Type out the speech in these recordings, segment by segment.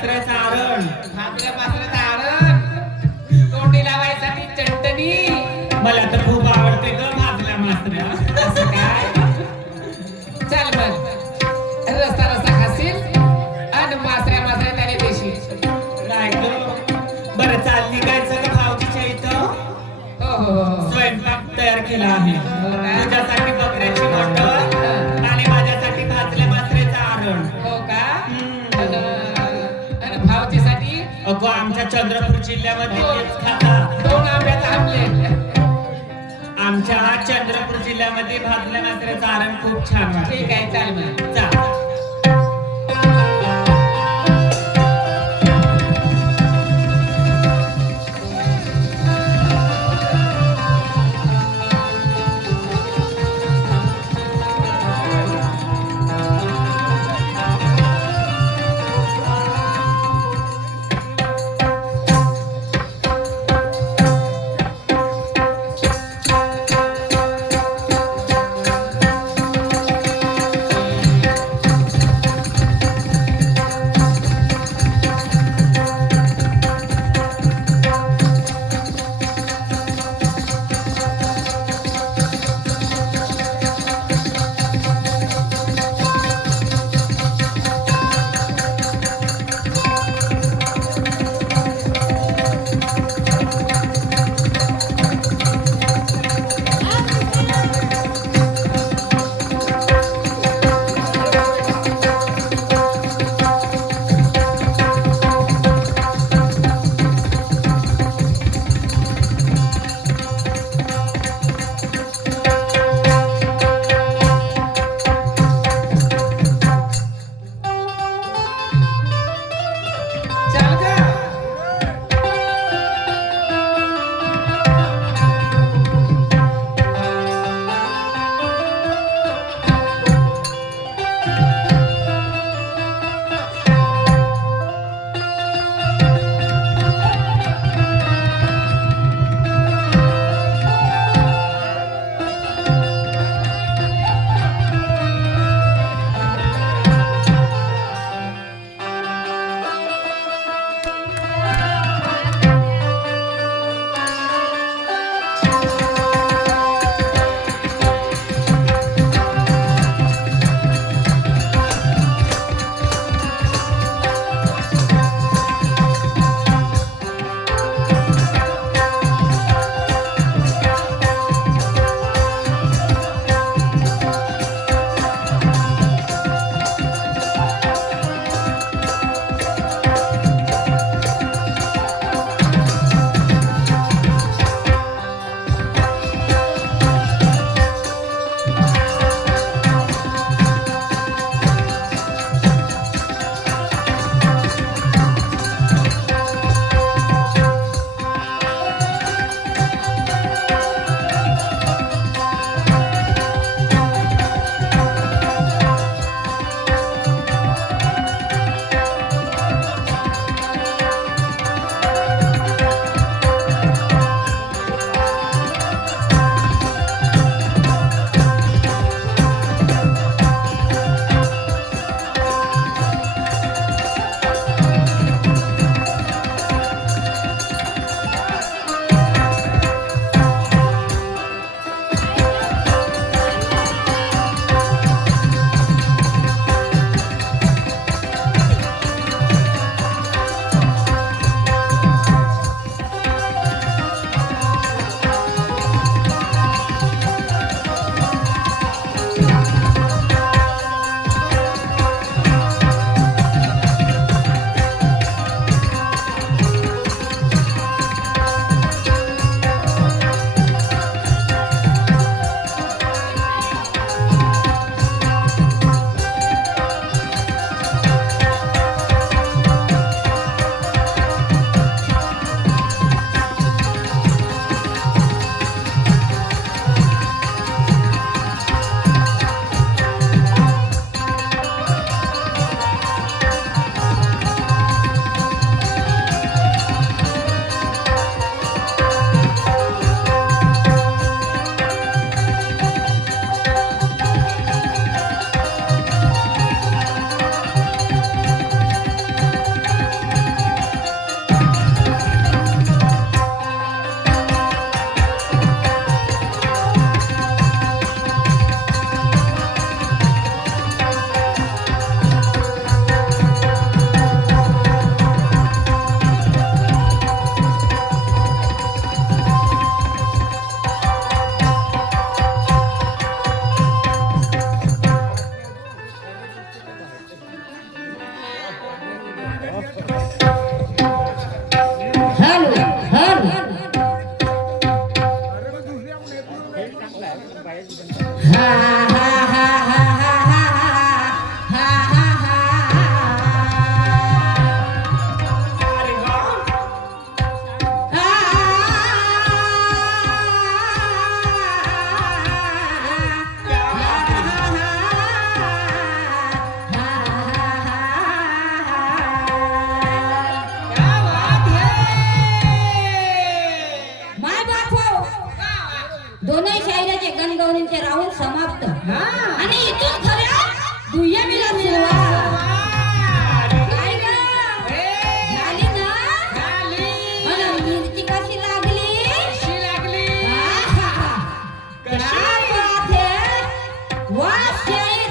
मासऱ्याचा आरण. भाजल्या मासराचा आरण तोंडी लावायसाठी चटणी. मला तर खूप आवडते ग भाजल्या मासऱ्या. असं काय चल मग रस्ता रस्ता खाशील आणि मासऱ्या मासऱ्या त्याने देशील. काय ग बरं चाल निघायचं का भाऊजीच्या इथं. हो हो हो स्वयंपाक तयार केला आहे. तुझ्यासाठी बकऱ्याची मटण आणि माझ्यासाठी भाजल्या मासऱ्याचा आरण. हो का आणि भावचीसाठी अगो आमच्या चंद्रपूर जिल्ह्यामध्ये तेच खातात. 2 आंब्याचा आमलेट. आमच्या चंद्रपूर जिल्ह्यामध्ये भाजल्या मासऱ्याचं आरण खूप छान वाटतं. ठीक आहे चाल मग. चाल. हॅलो हॅलो हा हा हा हा हा हा हा हा अरे वा क्या बात है क्या बात है माय बापो दोनही शायराचे गणगौरींचे राऊंड समाप्त आणि इथून खऱ्या दुय्यमीला सुरुवात काय ग झाली ना मला मिरची कशी लागली आहा. क्या बात है वाह शाहीर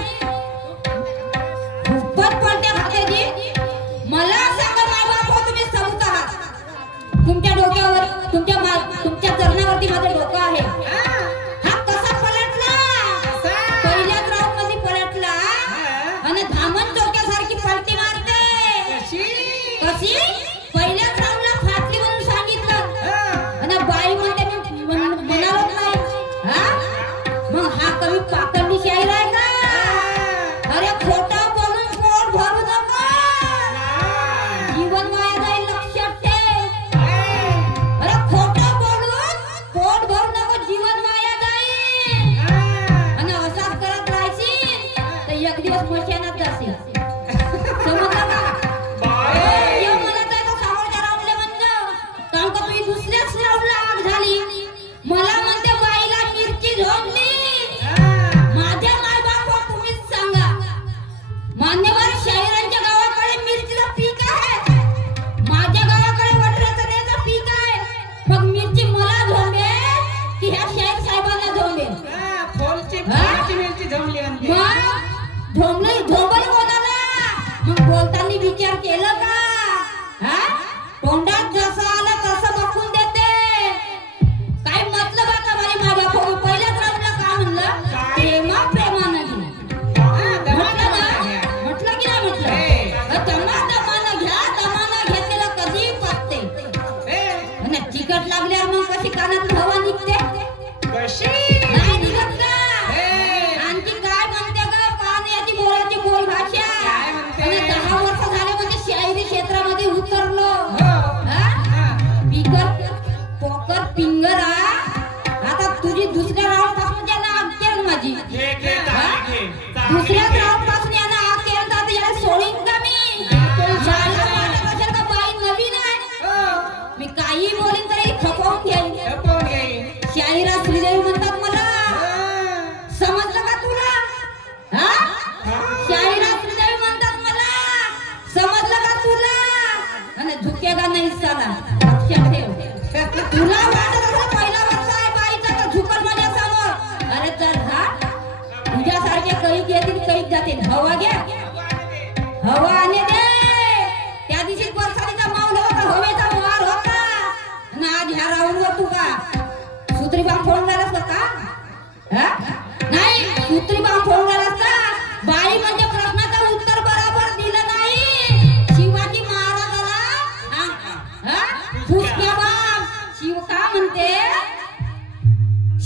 खूपच पलट्या खात्याची मला सांगा माय बापो तुम्ही सबूत आहात तुमच्या डोक्यावर तुमच्या चरणावरती माझं डोकं आहे हा कसा पलटला पहिल्याच राऊंड मध्ये पलटला आणि धामण डोक्यासारखी पलटी मारते कशी पहिल्याच राऊंडला फाटली म्हणून सांगितलं आणि बाई म्हणते म्हणालच नाही हा मग हा कमी पाकळली शाहीर आहे का अरे खोटं बोलून पोट भरू नको जीवन वाया जाईल लक्षात ठेव अरे खोटं बोलून पोट भरू नको जीवन वाया जाईल आणि असाच करत राहायची तर एक दिवस मशानात जाशील समजलं का ये म्हणत आहे तो समोरच्या राऊंडला म्हणलं काम का तुम्ही दुसऱ्याच राऊंडला आग झाली मला म्हणते बाईला मिरची झोंबली माझ्या माय बाप तुम्हीच सांगा मान्यवर शाहिरांच्या गावाकडे मिरचीचं पीक आहे माझ्या गावाकडे वटराचं पीक आहे मग मिरची मला झोंबे की ह्या शाहीर साहेबांना झोंबे मग झोंबल कोणाला मग बोलताना विचार केलं का हा तोंडात जसं आलं तसं बघून देते काय मतलब का माझे माय बाप पहिल्याच राऊंडला का म्हणलं प्रेमानं घे म्हटलं की नाही म्हटलं दमानं घेतलेलं कधी पचते आणि चिकट लागल्यावर मग कशी कानात हवा निघते नाही निघत का आणखी काय म्हणते ग कान याची बोलाची बोल भाषा आणि 10 वर्ष झाले म्हणजे शाहिरी क्षेत्रामध्ये उतरलो पोकर पिंगरा आता तुझी दुसऱ्या राऊंड पासून ज्यांना आग केलं माझी दुसऱ्या राऊंड पासून यांना आग केलं तर याला सोडीन का मी शाळेला वाटत असेल का बाई नवीन आहे मी काही बोलीन तरी खपवून घेईन शाहिरा श्रीदेवी म्हणतात मला समजलं का तुला हा शाहिरा श्रीदेवी म्हणतात मला समजलं का तुला आणि झुकेगा नाही साला लक्षात ठेव तुला वाटत असं पहिला वर्ष आहे बाईचा तर झुकल माझ्या समोर अरे चल हा तुझ्यासारखे कैक येतील कैक जातील हवा घ्या हवा आणि दे त्या दिवशी बरसालीचा माऊल होता हवेचा मार होता आणि आज ह्या राऊंडवर तू का सूत्री बाम फोडून राहिलास का हा नाही सूत्री बाम फोडून राहिलास का बाई म्हणजे प्रश्नाचं उत्तर बरोबर दिलं नाही शिवाजी महाराजाला हा फुसक्या बाम शिव का म्हणते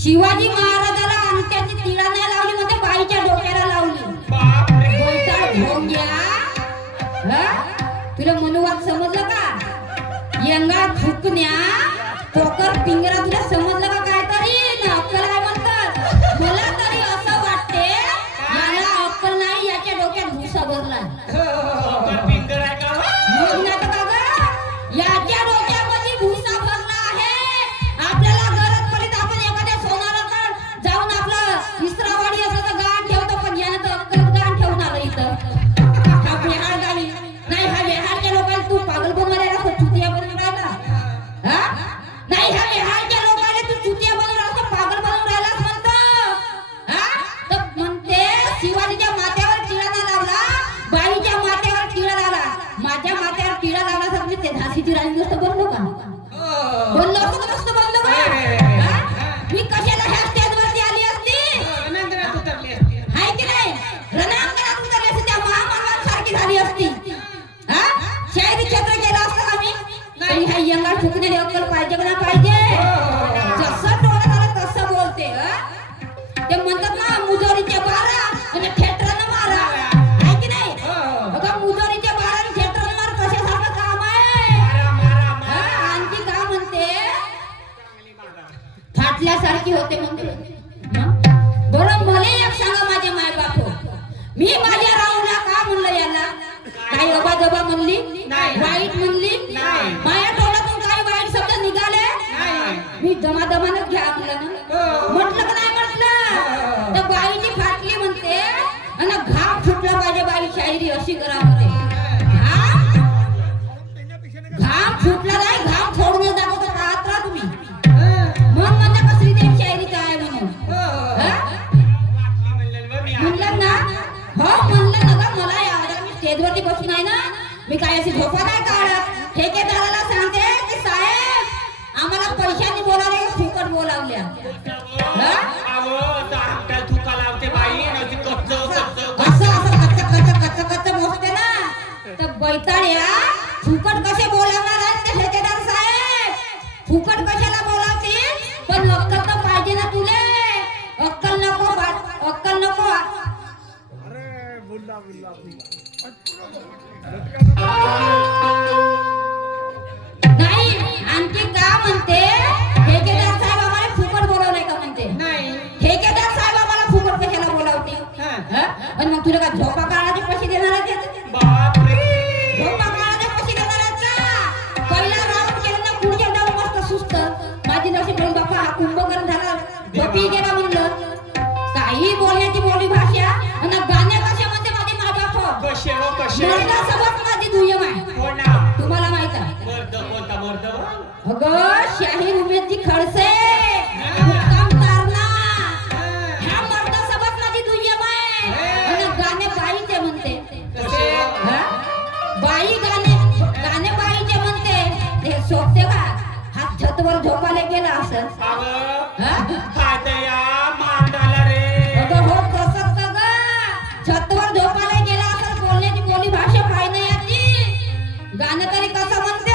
शिवाजी महाराजाला अंत्याची तिळा नाही लावली म्हणजे बाईच्या डोक्याला लावली बोलता ढोंग्या तुला मनुवाद समजलं का यंगा झुकण्या पोकर पिंगरा तुला समजलं का काय तरी ना अक्कल आहे म्हणतात मला तरी असं वाटते याला अक्कल नाही याच्या डोक्यात भुसा भरला याच्या डोक्यामध्ये भुसा भरला आहे आपल्याला गरज पडली तर आपण एखाद्या सोनाराकडे जाऊन आपलं इस्रावाडी असं तर गाण ठेवतो पण यानं तर अक्कल गाण ठेवून आलं इथं हा बेहार गावी नाही हा बेहारच्या लोकांना तू पागल बनवून राहिला चुतिया बनवून राहिला हा नाही हा बेहारच्या लोकांना तू चुतिया बनवून राहिला पागल बनवून राहिलास म्हणतो हा तर म्हणते शिवाजीच्या माथ्यावर चिडा नाही लावला बाईच्या अंगात फुकण्याची अक्कल पाहिजे का ना पाहिजे जसं डोळं झालं तसं बोलते ते म्हणतात ना मुजोरीच्या बारा आणि थिएटरनं मारा आहे की नाही बघा मुजोरीच्या बारा आणि थिएटरनं मारा कशासारखं काम आहे आणखी का म्हणते फाटल्यासारखी होते म्हणते बरं मला एक सांगा माझे माय बाप मी माझ्या राहूला का म्हणलं याला काही अबाजबा म्हणली वाईट म्हणली माझ्या तोंडातून काही वाईट शब्द निघाले मी दमादमानच घ्या आपलं ना म्हटलं का नाही म्हटलं तर बाईची फाटली म्हणते आणि घाम फुटला पाहिजे बाई शायरी अशी करा म्हणते घाम फुटला नाही घाम फोडून दाखवतो राहत राहा तुम्ही मग म्हणजे कसली ते शायरी काय म्हणून म्हणलं ना हो म्हणलं ना का मला या मी स्टेजवरती बसून आहे ना मी काय अशी झोपा नाही काढत ठेकेदाराला सांगते की साहेब आम्हाला पैशांनी बोलावले का फुकट बोलावल्या कच्च मोजते ना तर बैताड्या फुकट कसे बोलावणार आहेत ते ठेकेदार साहेब फुकट कशाला बोलावतील पण अक्कल तर पाहिजे ना तुले अक्कल नको नाही आणखी का म्हणते ठेकेदार साहेब आम्हाला फुकट बोलावलंय का म्हणते ठेकेदार साहेब आम्हाला फुकट कशाला बोलावते आणि मग तुला का झोपा काढायचे पैसे देणार आहेत झोपा काढायचे पैसे देणार आहेत पहिला राऊंड केलं ना पुढच्या डाव मस्त सुस्त माझी नशी पण बापा हा कुंभकर्ण झाला झोपी गेला म्हणलं काही बोलण्याची बोली भाषा आणि गाण्या कशा म्हणते माझी माय बाप मर्दासोबत माझी दुय्यम आहे तुम्हाला माहित आहे अगं शाहीर उमेदजी खडसे मुक्काम तारणा ह्या मर्दासोबत माझी दुय्यम आहे आणि गाणे बाईचे म्हणते बाई गाणे बाईचे म्हणते हे सोपते का हा छतवर झोपायला गेला असं हो तसंच का ग छतवर झोपायला गेला असं बोलण्याची बोली भाषा पाहिजे नाही याची गाणं तरी कसं म्हणते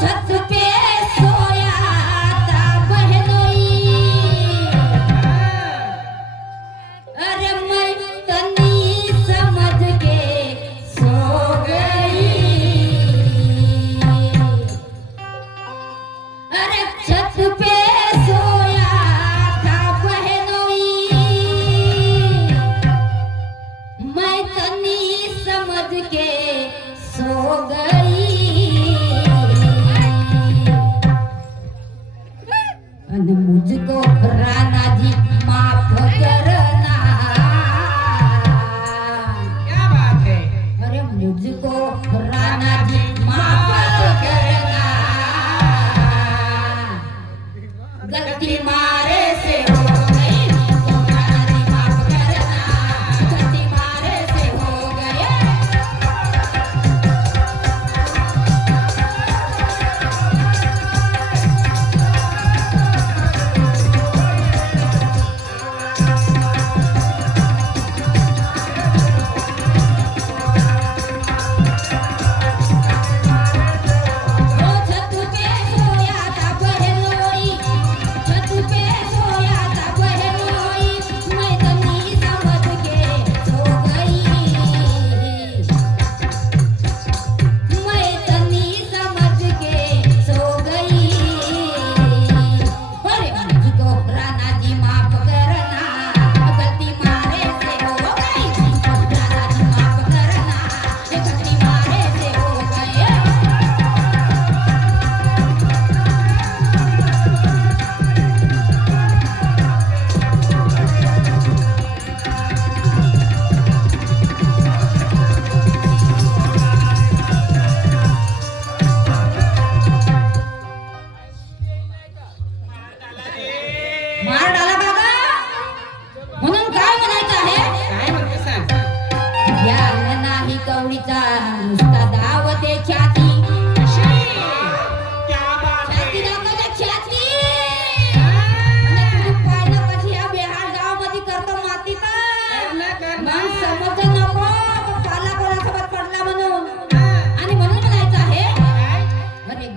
छत पे सोया था बहनोई अरे मैं तनी समझ के सो गई अरे छत पे सोया था बहनोई मैं तनी समझ के सो गई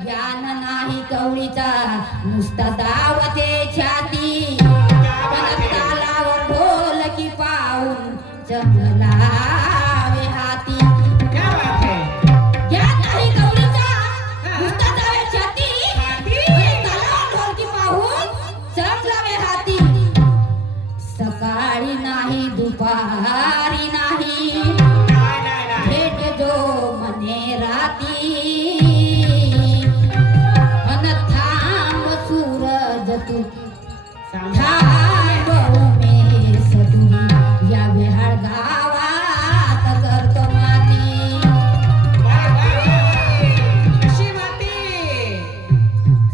ज्ञान नाही कवळीचा नुसता दावते छाती तालावर ढोलकी पाहून चमलावे हाती क्या बात है ज्ञान नाही कवळीचा नुसता दावे छाती तालावर ढोलकी पाहून चमलावे हाती सकाळी नाही दुपारी नाही भेट जो मने राती अन थांब सूरज तू थांब उमेश तू या बिहार गावात करतो माती कशी माती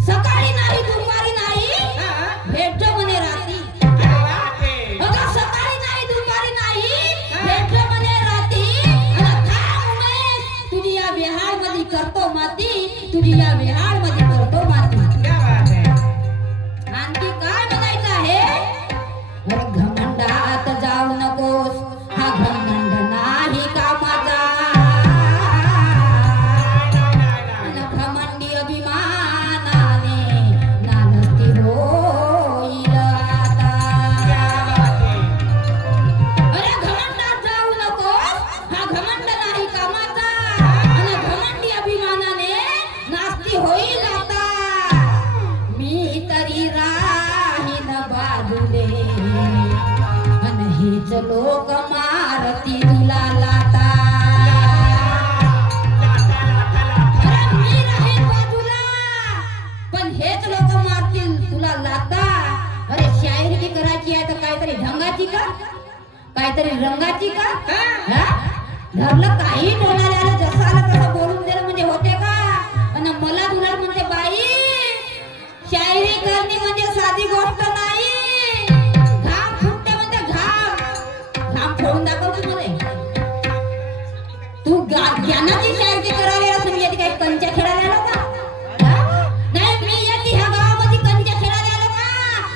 सकाळी नाही दुपारी नाही भेट जो मने राती अगं सकाळी नाही दुपारी नाही भेट जो मने राती अन थांब उमेश तुझी या बिहार मध्ये करतो माती तुझी या बिहार मध्ये करतो माती क्या बात है आणखी काय म्हणायचं आहे अरे घमंडात जाऊ नकोस हा घमंड नाही कामाचा अन घमंडी अभिमानाने नालस्ती होईल आता अरे घमंडात जाऊ नकोस हा घमंड नाही कामाचा अन घमंडी अभिमानाने नास्ती होईल आता मी तरी राहीन बाजूले अन हेच लोक मारती तुला लाता अरे मी राहीन बाजूला पण हेच लोक मारतील तुला लाता अरे शायरी जी करायची आहे तर काहीतरी ढंगाची का काहीतरी रंगाची का हा? धरलं काही टोनाऱ्याला जसं आलं तसं बोलून दिलं म्हणजे होते का आणि मला तुला म्हणते बाई शायरी करणे म्हणजे साधी गोष्ट नाही घाम फुटते म्हणजे घाम फोडून दाखव तू मध्ये तू ज्ञानाची शायरी करायला असं म्हणजे काही कंच्या खेळायला आलो का हा? नाही मी येते ह्या गावामध्ये कंच्या खेळायला आलो का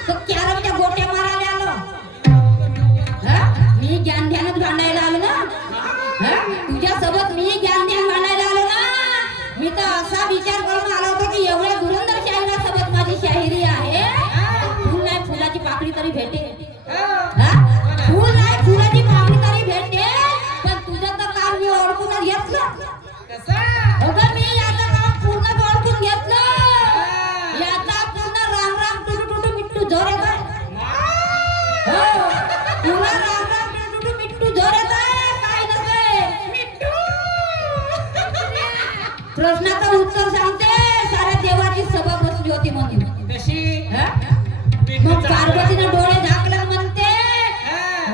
तो कॅरमच्या गोट्या मारायला आलो हा? मी ज्ञान ध्यानात भांडायला आलो ना हा? तुझ्या सोबत मी ज्ञान ध्यान भांडायला आलो ना मी तर असा विचार करून आलो होतो की एवढ्या धुरंधर शाहिरासोबत माझी शाहिरी आहे फुल नाही फुलाची पाकळी तरी भेटेल हा? फुल नाही फुलाची पाकळी तरी भेटेल पण तुझं तर काम मी ओळखून घेतलं अगं मी याचं काम पूर्ण ओळखून घेतलं याचा पूर्ण राम राम टुटू टुटू मिट्टू जोर येतोय हो तुला राम राम टुटू टुटू मिट्टू जोर येतोय काय नसते मिट्टू प्रश्नाचं उत्तर सांगते साऱ्या देवाची सभा बसली होती म्हणून कशी हा? मग पार्वतीने डोळे झाकले म्हणते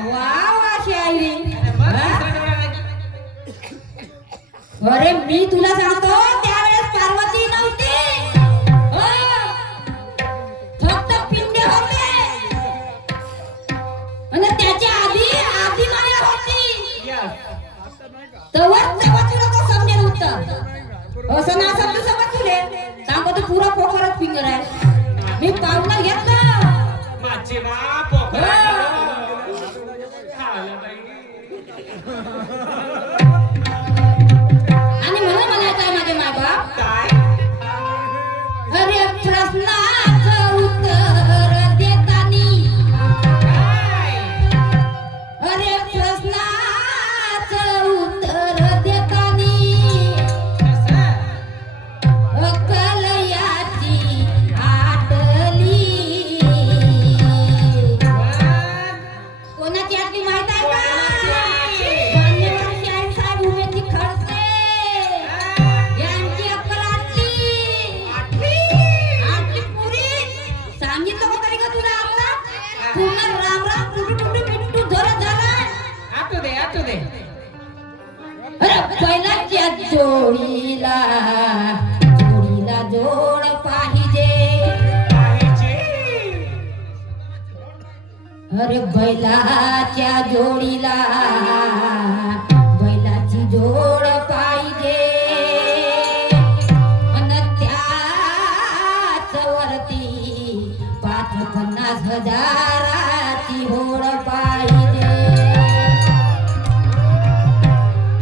वा वा शायरी हा? अरे मी तुला सांगतो त्यावेळेस पार्वती नव्हती हो. फक्त पिंडे होते आणि त्याच्या आधी माया होती तेव्हा तुला तो समजेल उत्तर असं ना समजू समज तुले सांगतो तू पुरा पोखरच फिंगर आहे मी पाहुणा घेतलं माझे बाप आणि म्हणून म्हणायचं आहे माझे मायबाप काय अरे प्रश्नाचं उत्तर देतानी अरे प्रश्नाचं उत्तर देतानी अक्कल याची आटली कोणाची आटली माहित आहे का मान्यवर शाहीर साहेब उमेदजी खडसे यांची अक्कल आटली पुरी सांगितलं का तरी का तुला आता पूर्ण राम राम टुटू टुटू मिट्टू जोरात झाला आटू दे अरे बैलाच्या जोडीला जोड पाहिजे अरे बैलाच्या जोडीला बैलाची जोड पाहिजे अन त्याच वरती 50 हजाराची होड पाहिजे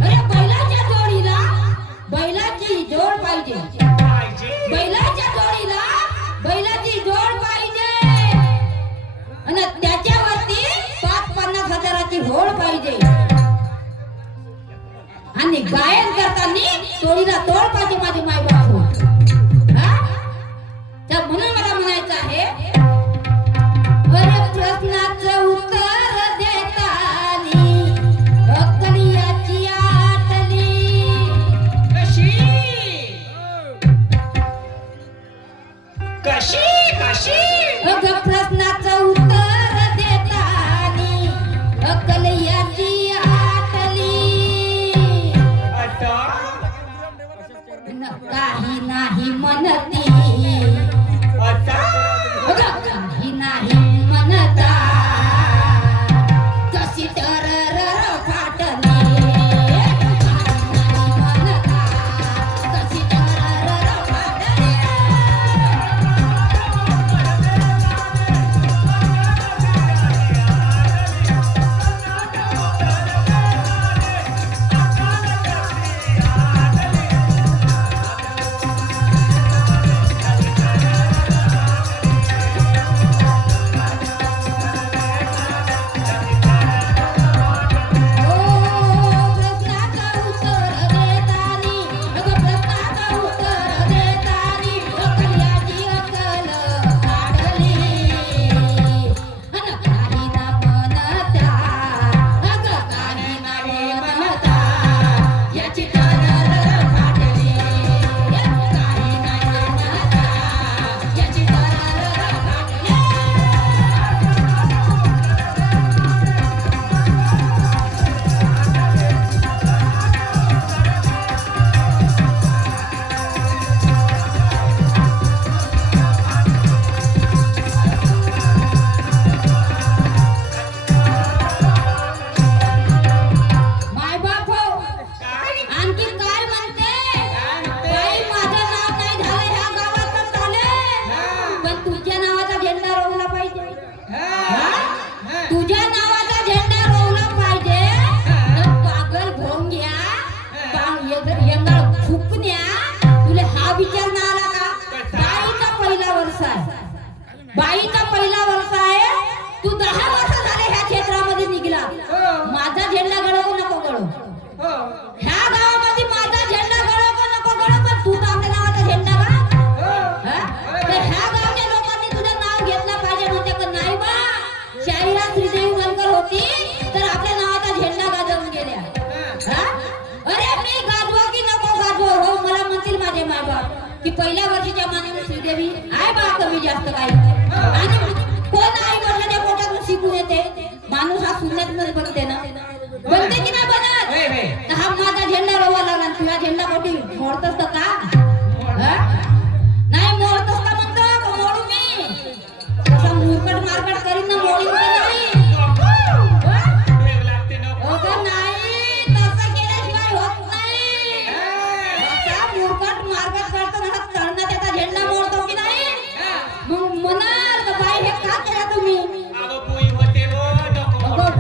अरे बैलाच्या जोडीला बैलाची जोड पाहिजे कशी कशी अगं प्रश्नाचं उत्तर देतानी अक्कल याची आटली असं काही नाही म्हणती असं अगं काही नाही म्हणता कशी तरर फाटली म्हणता कशी तरर फाटली बाईचा पहिला वर्ष आहे तू 10 वर्ष झाले ह्या क्षेत्रामध्ये निघला माझा झेंडा गळवू नको गळव ह्या गावामध्ये माझा झेंडा गळवू नको गळव पण तू तर आपल्या नावाचा झेंडा गळव तर ह्या गावच्या लोकांनी तुझं नाव घेतलं पाहिजे म्हणते का नाही बा शाहिरा श्रीदेवी बनकर होती तर आपल्या नावाचा झेंडा गाजवून गेल्या अरे मी गाजवा की नको गाजवा हो मला म्हणतील माझे मायबाप की पहिल्या वर्षीच्या मानवी श्रीदेवी आहे बा कमी जास्त काही आणि कोण आई वडिलांच्या पोटातून शिकून येते माणूस हा सुन्नत मध्ये बनते ना बनते की नाही बनत तर हा माझा झेंडा रोवा लागला तुझा झेंडा कोठी मोडतस का नाही मोडतस का म्हणतो का मोडू मी तसा मुरकट मारकट करीन ना मोडीन तर नाही अगं नाही तसं केल्याशिवाय होत नाही असा मुरकट मारकट करतो ना तळणं त्याचा झेंडा मोडतो की नाही मग म्हणाल का बाई हे का केला तुम्ही अगं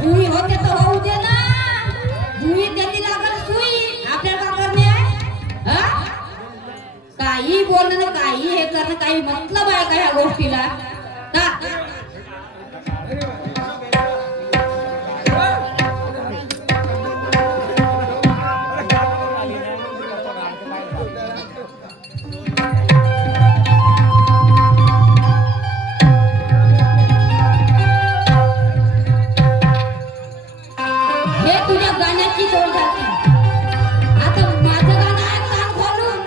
भुई होते तर होऊ दे ना भुई त्याची लागल सुई आपल्याला का करणे आहे काही बोलणं काही हे करणं काही मतलब आहे का ह्या गोष्टीला का हे तुझ्या गाण्याची तोड झाली आता माझं गाणं आहे कान खोलून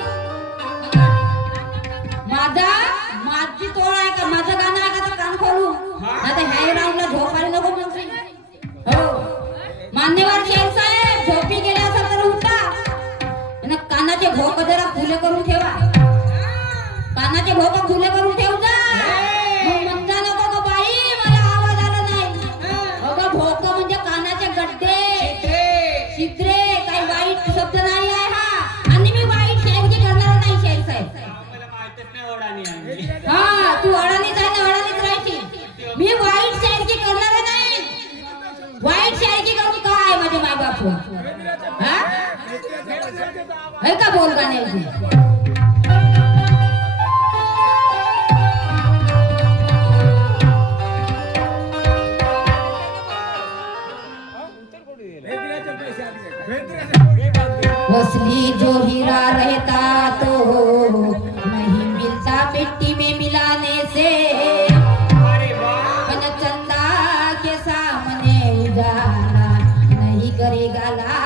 माझी तोड आहे का माझं गाणं आहे का तर कान खोलून आता ह्या राऊंडला झोप आली नको म्हणते हो मान्यवर शेर साहेब झोपी गेले असेल तर उठा आणि कानाचे भोक जरा खुले करून ठेवा कानाचे भोक खुले करून ठेव जा मग म्हणता नको गं बाई मला आवाज आला नाही अगं भोक म्हणजे कानाचे गड्डे चित्रे काही वाईट शब्द नाही आहे हा आणि मी वाईट शायरी करणार नाही शाहीर साहेब हा तू अडाणीच आहे ना अडाणीच राहायची मी वाईट शायरी करणार नाही वाईट शायरी करून काय माझे माय बापू हा है का बोल गाण्याची असली जो हीरा रहता तो नहीं मिलता मिट्टी में मिलाने से मन चंदा के सामने उजाला नहीं करेगा ला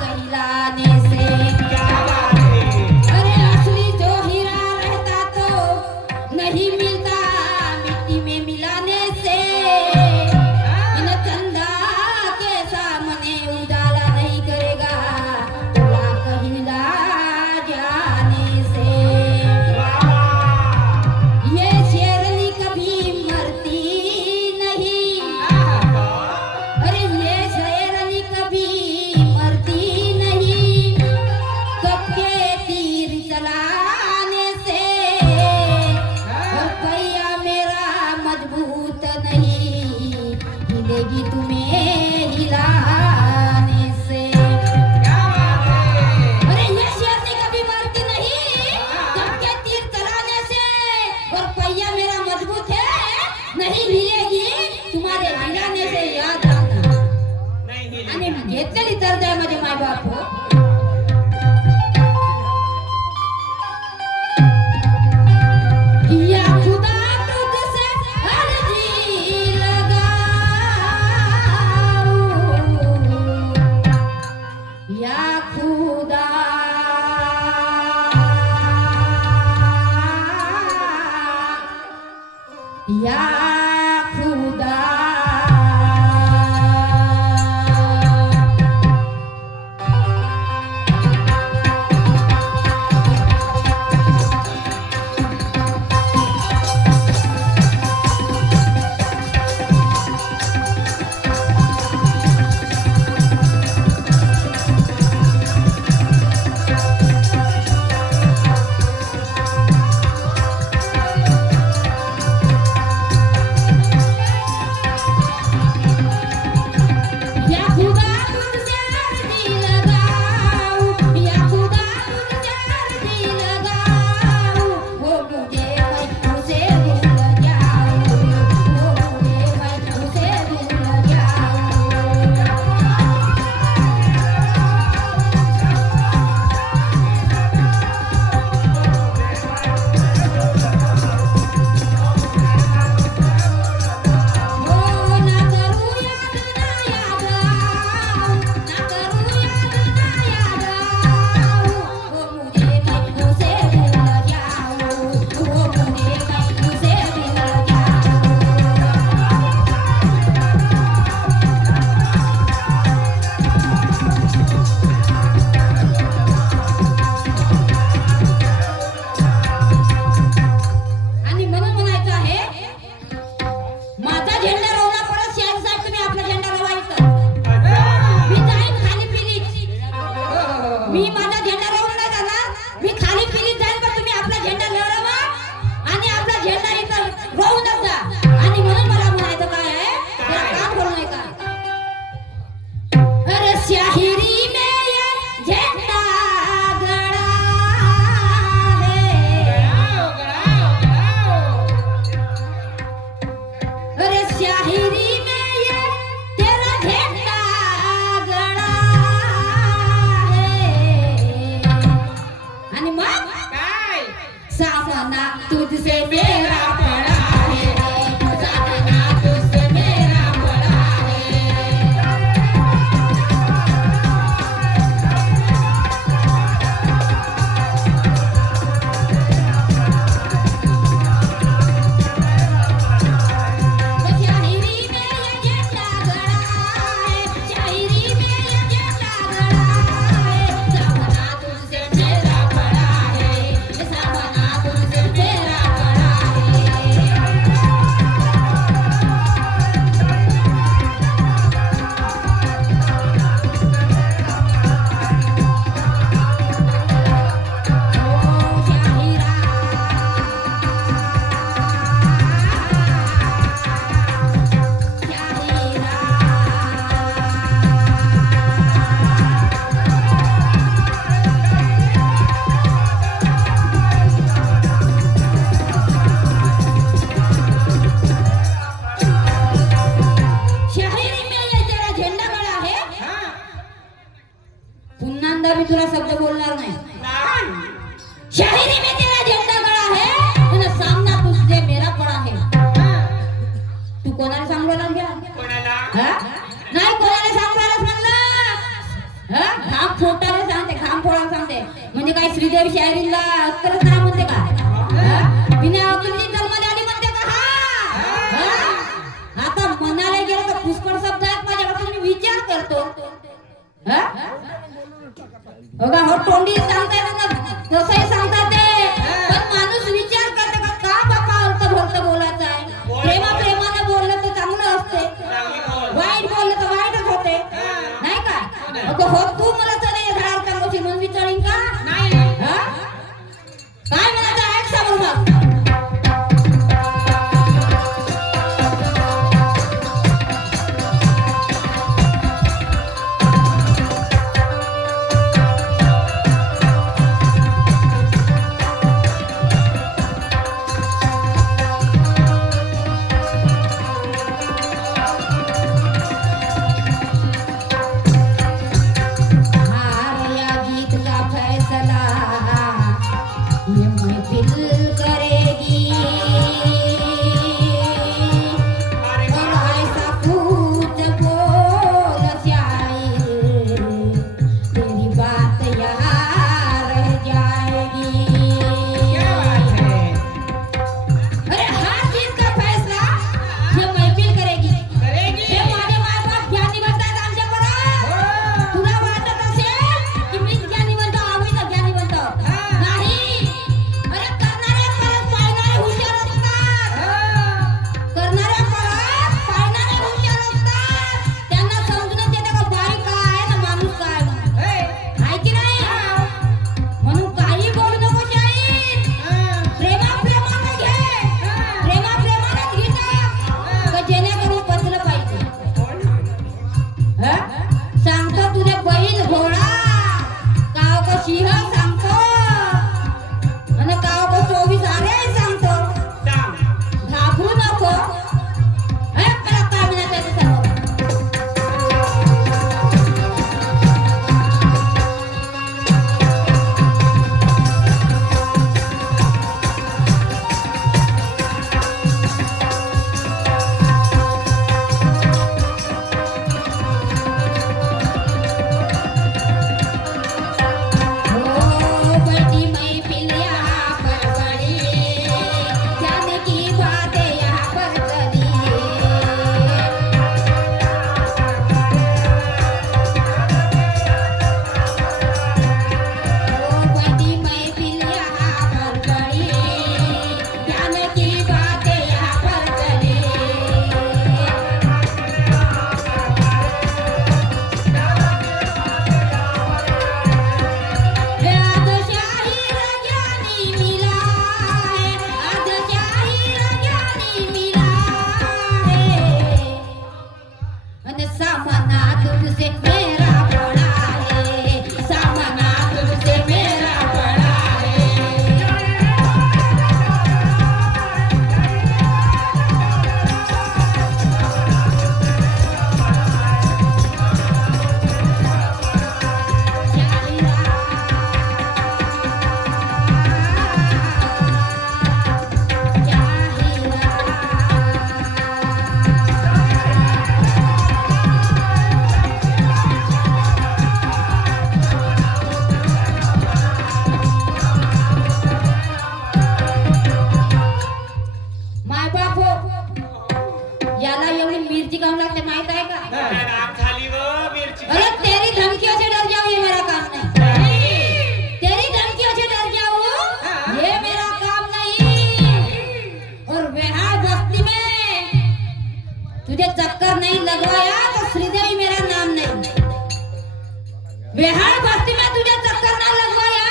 कहलाने से अरे या खुदा या खुदा तुझे अर्जी लगाऊं या खुदा तुझे अर्जी लगाऊं वो मुझे मैं तुझे भूल जाऊं वो मुझे मैं तुझे भूल जाऊं ओ ना करू याद ना याद आऊं ना करू याद ना याद आऊं वो मुझे मैं तुझे भूल जाऊं वो मुझे मैं तुझे भूल जाऊं आणि म्हणून म्हणायचं आहे माझा झेंडा रोवला परत शाहीर साहेब तुम्ही आपला झेंडा रोवायचा मी जाईन खाली पिलीत मी माझा झेंडा रोवून नाही जाणार मी खाली पिलीत जाईन पण तुम्ही आपला झेंडा लहरावा आणि आपला झेंडा इथं रोवूनच जा आणि म्हणून मला म्हणायचं काय आहे जरा कान खोलू नये का अरे शाहिरी में ये झेंडा गड़ा है अरे शाहिरी में ये तेरा झंडा गड़ा है आणि मग काय सामना तुझसे मेरा पड़ा है सामना तुझसे मेरा पड़ा है शायरी में ये झंडा गड़ा है शायरी में ये झंडा गड़ा है सामना तुझसे मेरा पड़ा है सामना तुझसे मेरा पड़ा शायरी में ये तेरा झंडा गड़ा है पुन्हा मी तुला शब्द बोलणार नाही शायरी में तेरा झंडा गड़ा है आणि सामना तुझसे मेरा पड़ा है तू कोणाला सांगवायला घ्या कोणाला नाही कोणाला सांगवायलाच म्हणलं घाम फोटायला सांगते घाम फोडायला सांगते म्हणजे काय श्रीदेवी शायरीला अक्कलच नाही म्हणते का बिना अक्कलीची जन्माला आली म्हणते का हा आता म्हणायला गेलं तर पुष्कळ शब्द आहेत माझ्याकडे तुम्ही विचार करतो बघा हो तोंडी सांगता येतात ना तसंही सांगता ते पण माणूस विचार करते का बापा अर्थ भरत बोलायचं आहे प्रेमाने बोललं तर चांगलं असते वाईट बोललं तर वाईटच होते नाही का हो तू मला चढ झाडावर चांगलं म्हणून विचारीन का नाही काय म्हणायचं आहे नहीं लगवाया तो श्रीदेवी मेरा नाम नहीं। बेहाल भक्ति में तुझे चक्कर ना लगवाया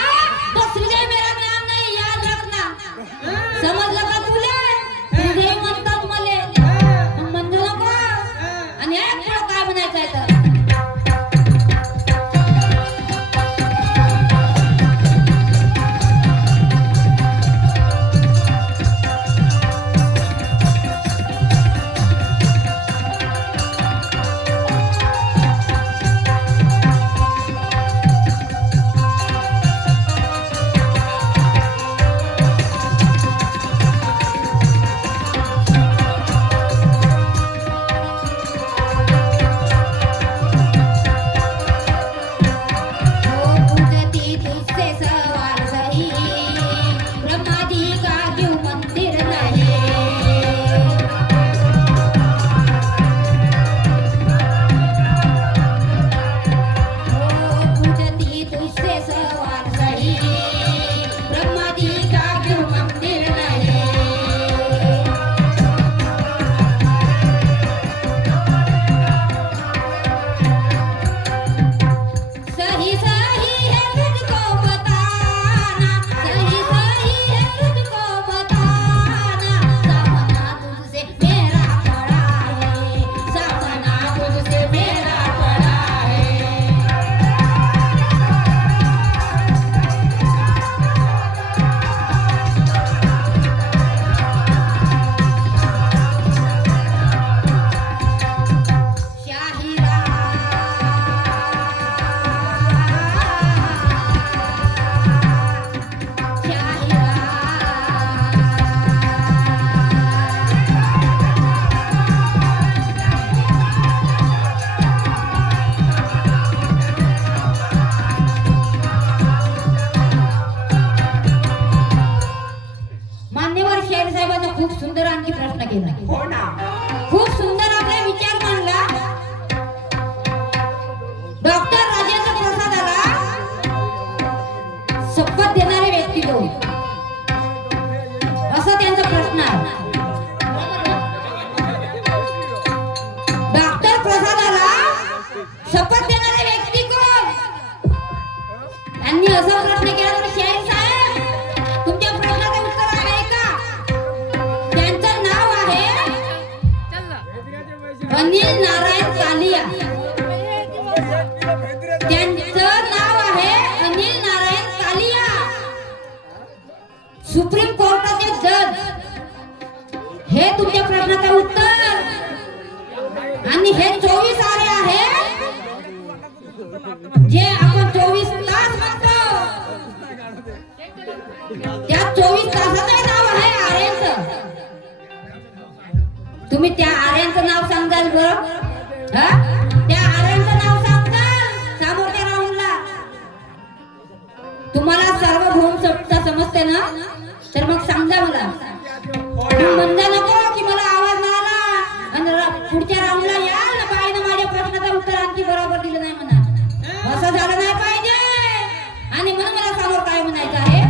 तो श्रीदेवी मेरा नाम नहीं, याद रखना। समजलं का तुला? श्रीदेवी म्हणतात मले म्हणू नको। आणि एक पुढं काय म्हणायचं आहे तर खूप सुंदर आणखी प्रश्न केला. हो ना. खूप सुंदर आपला विचार मांडला. डॉक्टर राजेंद्र प्रसादाला शपथ देणारे व्यक्ती कोण असा त्यांचा प्रश्न आहे. डॉक्टर प्रसादाला शपथ देणारे व्यक्ती कोण? त्यांनी असा प्रश्न केला तर शाहीर साहेब तुमच्या प्रश्नाचं उत्तर आहे का? त्यांचं नाव आहे अनिल नारायण कालिया. त्यांचं नाव आहे अनिल नारायण कालिया, सुप्रीम कोर्टाचे जज. हे तुमच्या प्रश्नाचं उत्तर. आणि हे 24 आले आहे जे आपण 24 तास म्हणतो. त्या 24 तासाचं नाव आहे आर्यांचं. तुम्ही त्या आर्यांचं नाव सांगाल बरं? त्या आर्यांचं नाव सांगताल समोरच्या राऊंडला. तुम्हाला सार्वभौम सत्ता समजते ना? तर मग समजा मला. म्हणता नको की मला आवाज नाही आला आणि पुढच्या राऊंडला याल ना पाहिजे माझ्या प्रश्नाचं उत्तर आणखी बरोबर दिलं नाही म्हणा. असं झालं नाही पाहिजे. आणि म्हणून मला समोर काय म्हणायचं आहे.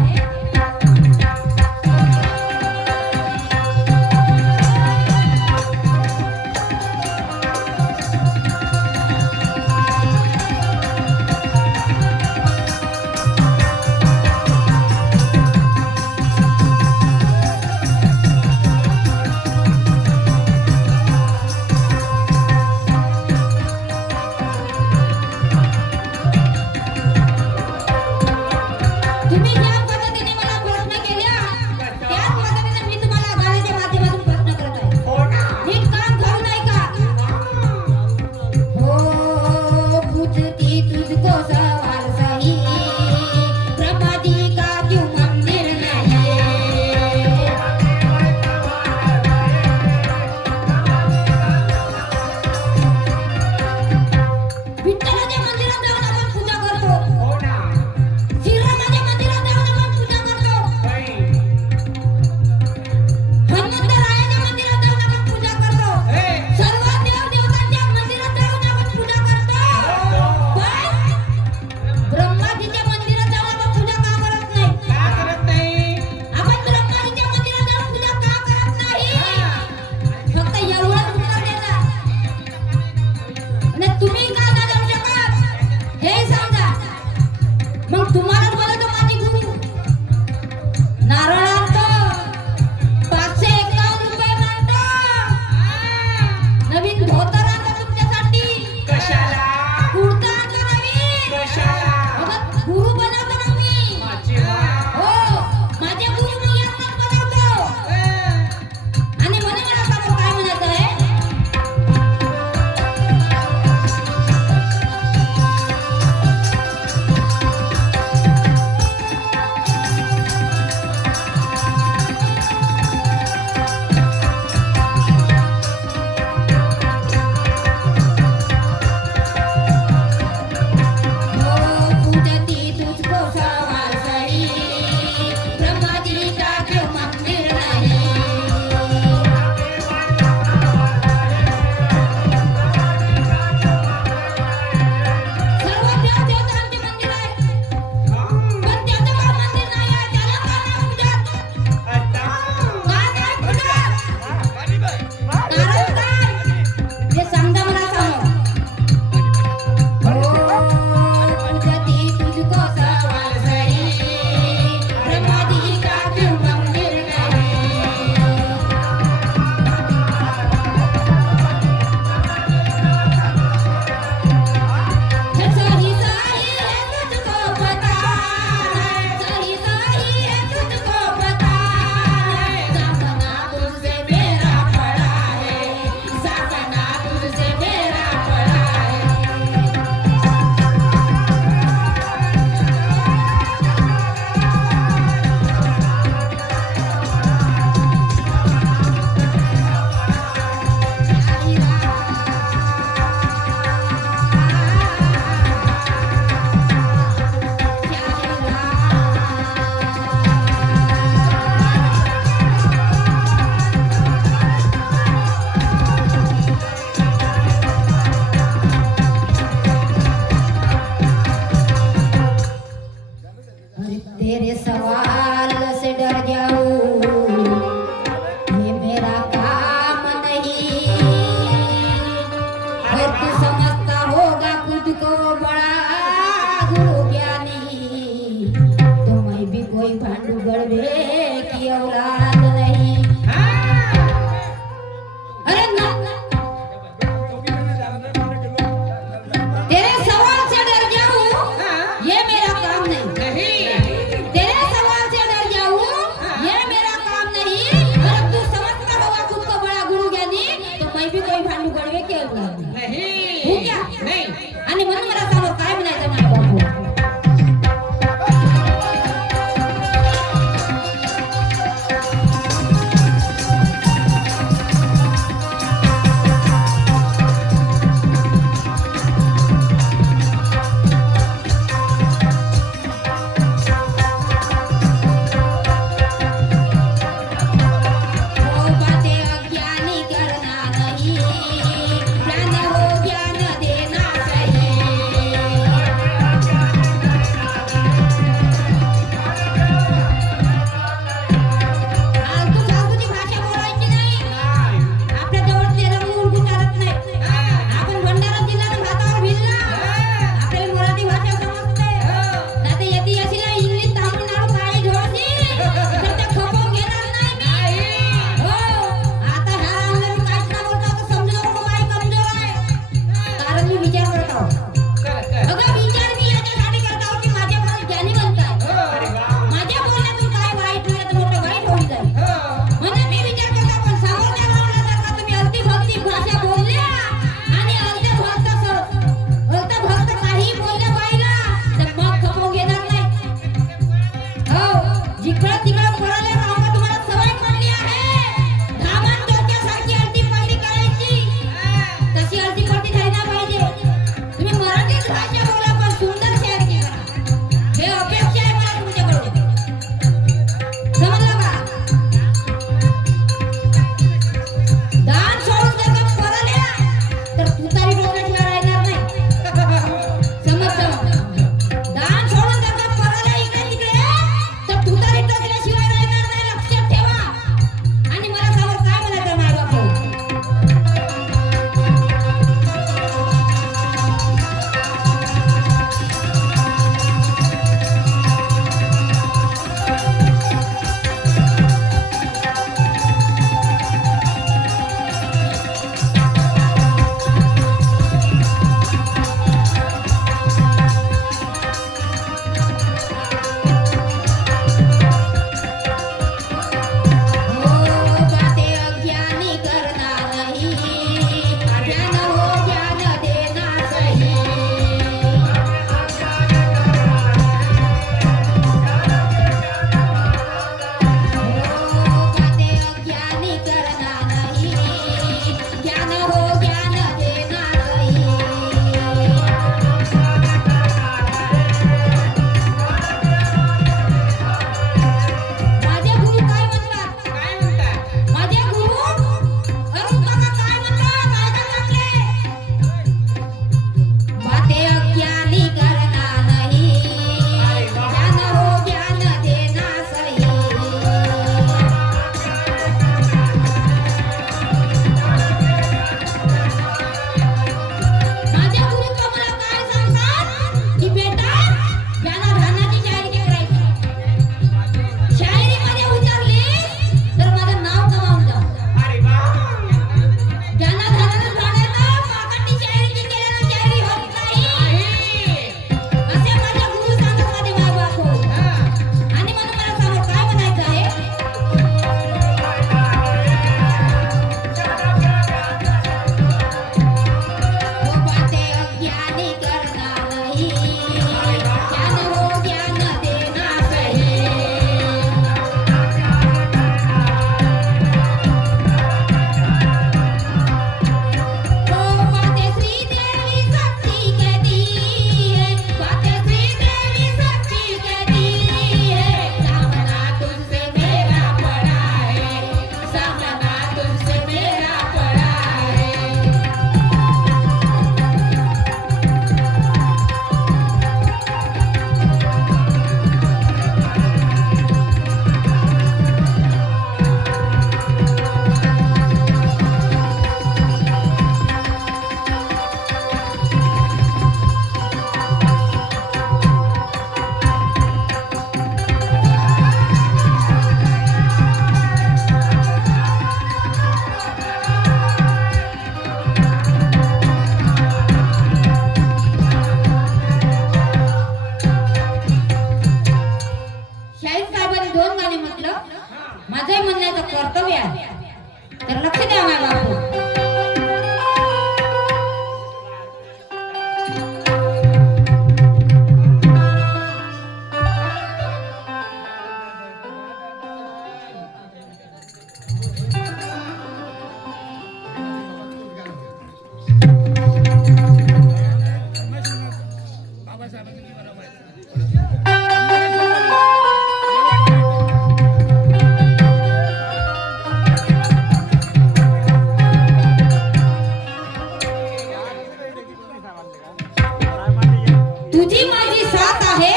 कोई औलाद नहीं। अरे ना, तेरे सवाल से डर जाऊं ये मेरा काम नहीं। तेरे सवाल से डर जाऊं ये मेरा काम नहीं। अगर तू समझता होगा खुद को बड़ा गुरु ज्ञानी तो मैं भी कोई भांडू गडवे के औलाद नहीं। हो क्या? नाही आणि म्हणून मला समोर काय म्हणायचं माझ्या बापू? हो बातें अज्ञानी करना नहीं, ज्ञान हो ज्ञान देना माझं म्हणण्याचं कर्तव्य आहे तर लक्ष द्या माझ्या बापू. तुझी माझी साथ आहे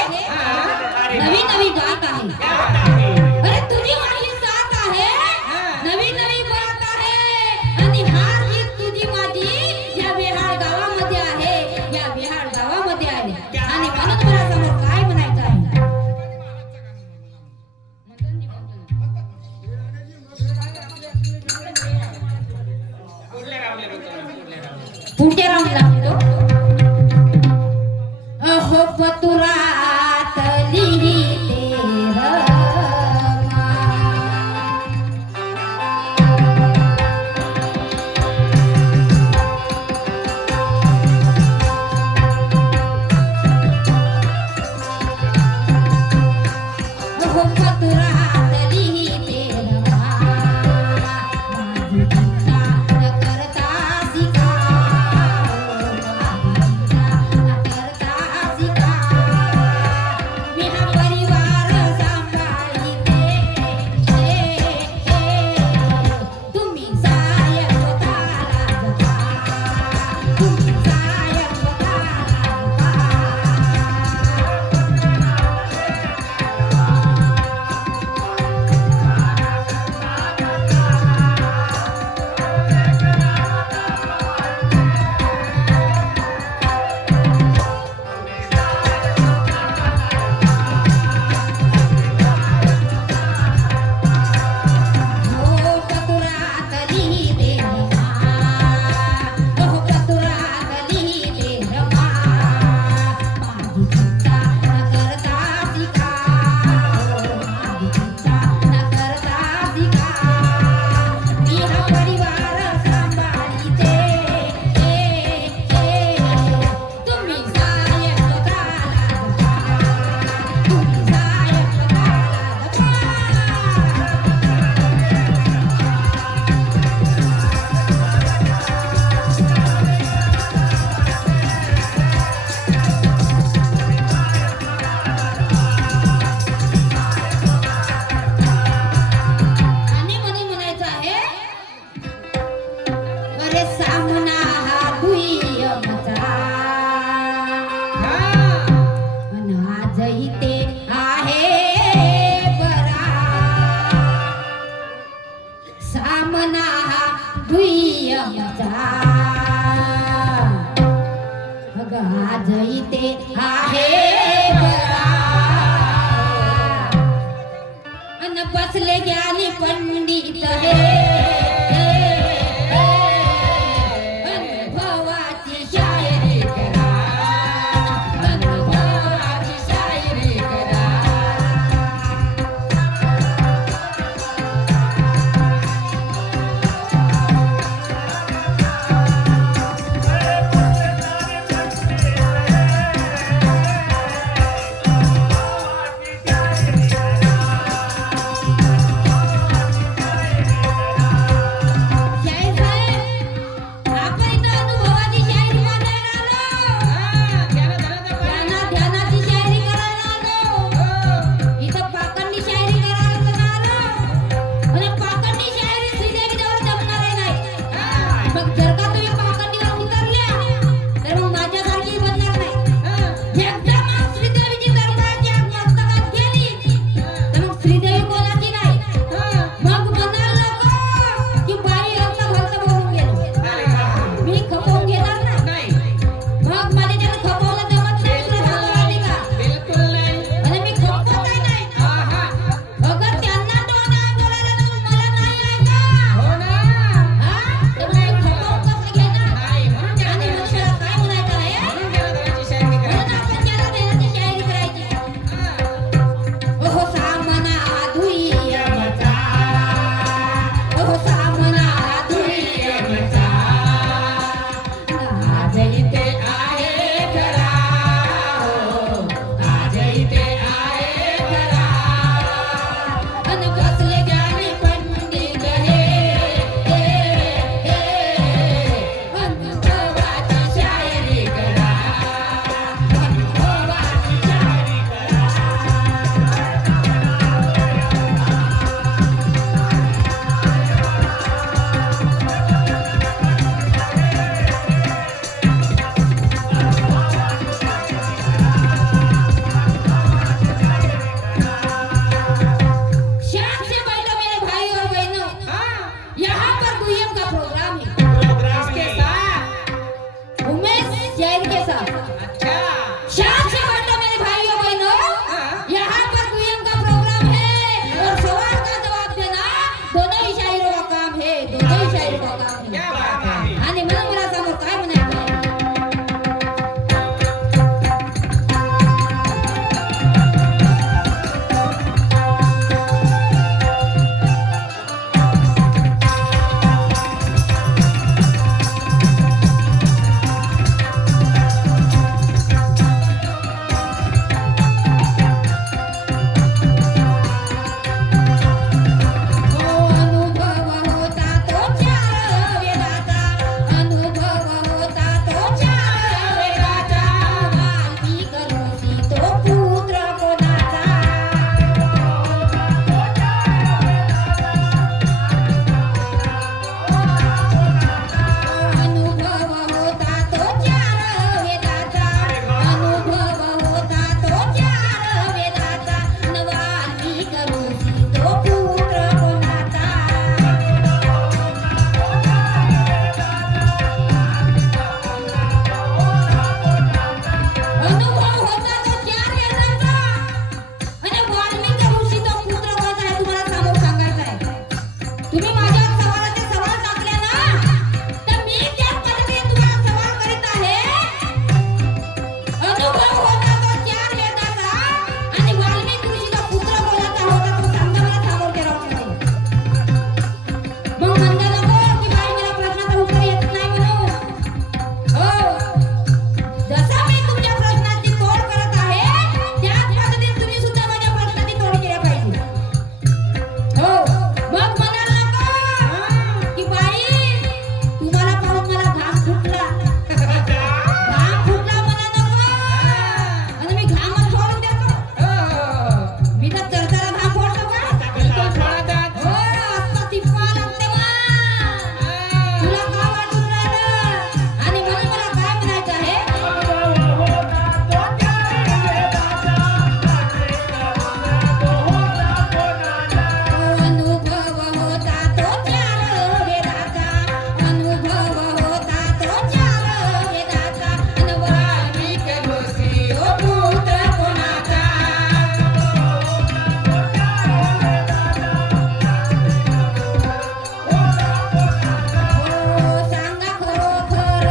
नवी नवी गात आहे. अरे तुझी माझी साथ आहे नवी नवी गात आहे आणि हार जीत तुझी माझी या बिहार गावामध्ये आहे, या बिहार गावामध्ये आहे. आणि म्हणून मला समोर काय म्हणायचं आहे. पुढच्या राऊंड लागतो. अहो पतुरात लिहिते रमा. अहो पतुरात लिहिते रमा. माझी चिंता न करता शिका, न करता शिका. मी हा परिवार सांभाळीते. तुम्ही सायक स्वतःला जपा, तुम्ही सायक स्वतःला हो पतुरात लिहिते रमा. हो पतुरात लिहिते रमा. माझी चिंता न करता शिका, माझी चिंता न करता शिका. मी हा परिवार सांभाळीते. तुम्ही सायक स्वतःला जपा, तुम्ही सायक स्वतःला जपा. आणि म्हणून म्हणायचं आहे. अरे सामना हा दुय्यमचा अन आज इथे आहे बरा. सामना हा दुय्यमचा अगं आज इथे आहे बरा. अन बसले ज्ञानी पंडित हे अनुभवाची शायरी करा, अनुभवाची शायरी करा. दोनों ही शायरों का काम है, दोनों ही शायरों का काम क्या है. बात आहे. आणि म्हणून मला समोर काय म्हणायचं आहे? अनुभव होता तो चार वेदाचा, अनुभव होता तो चार वेदाचा, वाल्मिक ऋषी तो पुत्र कोणाचा. अनुभव होता तो चार वेदाचा, अनुभव होता तो चार वेदाचा, वाल्मिक ऋषी तो पुत्र कोणाचा. अनुभव होता तो चार वेदांचा आणि वाल्मिक ऋषी तो पुत्र कोणाचा आहे तुम्हाला समोर सांगायचं आहे. तुम्ही माझ्या सवालाचे सवाल टाकले ना, तर मी त्याच पद्धतीने तुम्हाला सवाल करीत आहे. अनुभव होता तो चार वेदांचा आणि वाल्मिक ऋषी तो पुत्र कोणाचा होता तो सांगा मला समोर केरामध्ये. मग म्हणता नको की बाई मला प्रश्नाचं उत्तर येत नाही म्हणून. हो, जसा मी तुमच्या प्रश्नाची तोड करत आहे त्याच पद्धतीने तुम्ही सुद्धा माझ्या प्रश्नाची तोड केली पाहिजे. हो, मग म्हणाल नको की बाई तुम्हाला पाहून मला घाम फुटला. घाम फुटला म्हणा नको आणि मी घामच सोडून देतो. मी तर चरचरा घाम फोडतो का? बिलकुल सोडतात. हो, आता टिपा लागते मग. तुला काय वाटून राहिलं? आणि म्हणून मला काय म्हणायचं आहे? अनुभव होता तो चार वेदाचा, अनुभव होता तो चार वेदाचा, आणि वाल्मिक ऋषी तो पुत्र कोणाचा. हो, सांगा खरोखर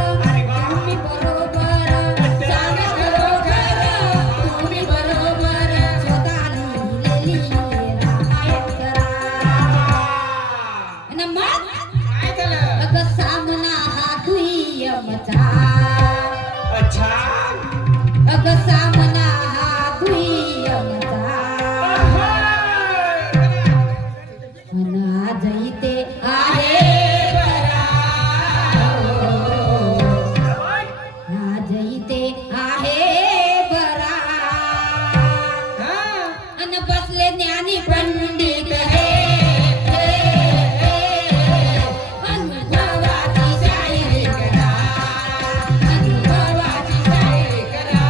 तुम्ही बरोबर, सांगा खरोखर तुम्ही बरोबर, स्वतः लिहिलेली रामायण करा. आणि मग काय झालं? अगं सामना हा दुय्यमचा, अच्छा. अगं सामना हा दुय्यमचा, अन आज इथे आहे बरा. आज इथे आहे बरा. हा. अन बसले ज्ञानी पंडित हे, अनुभवाची शायरी करा, अनुभवाची शायरी करा.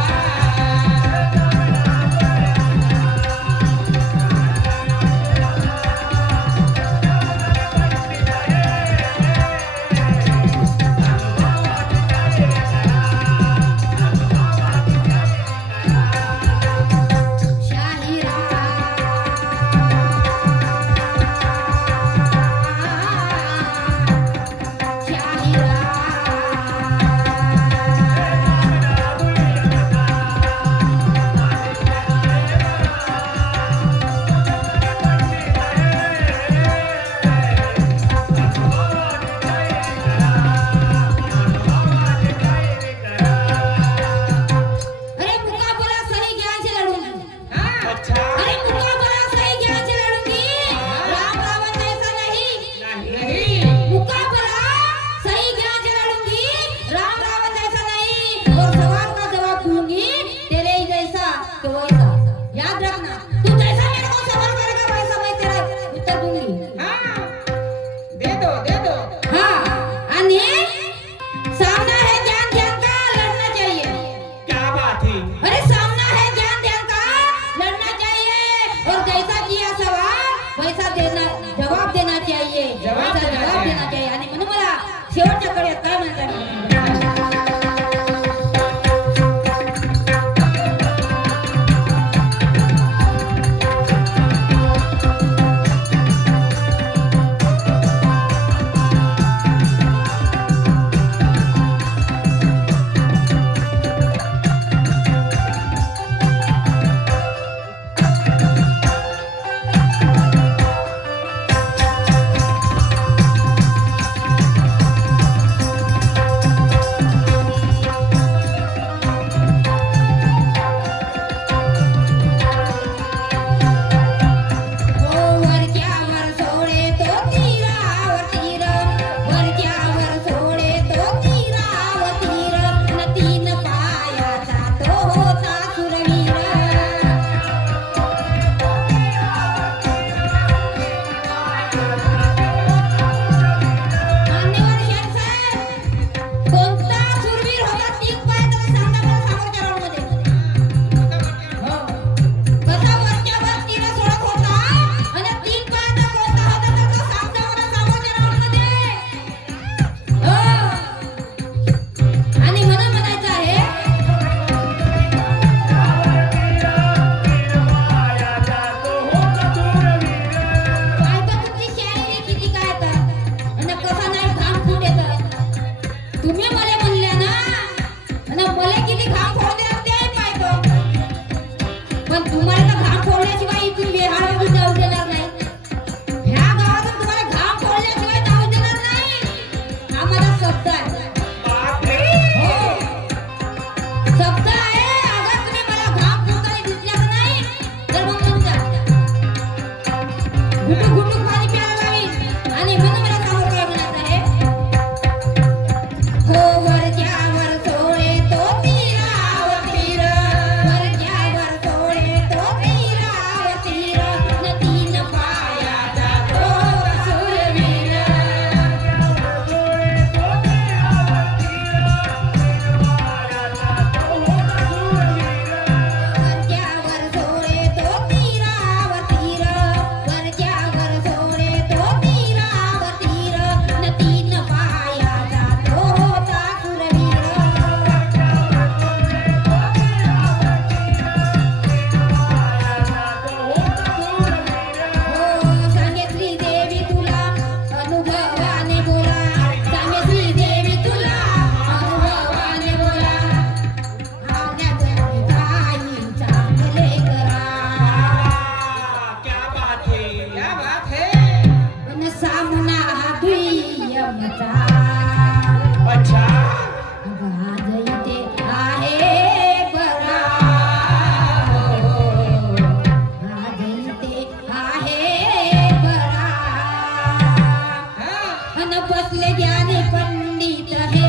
अन बसले ज्ञानी पंडित हे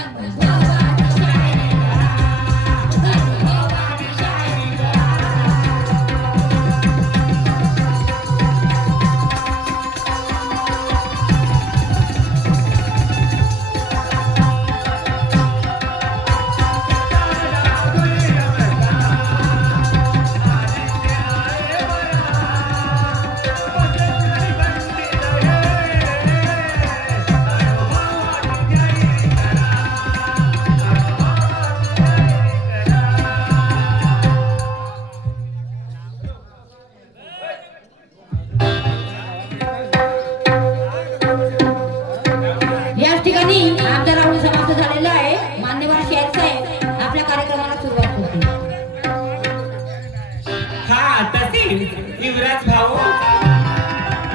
अनुभवाची शायरी करा, अनुभवाची शायरी करा. याच ठिकाणी आमचा राऊंड समाप्त झालेला आहे. मान्यवर शेख साहेब आपल्या कार्यक्रमाला सुरुवात होते. हा तशी युवराज भाऊ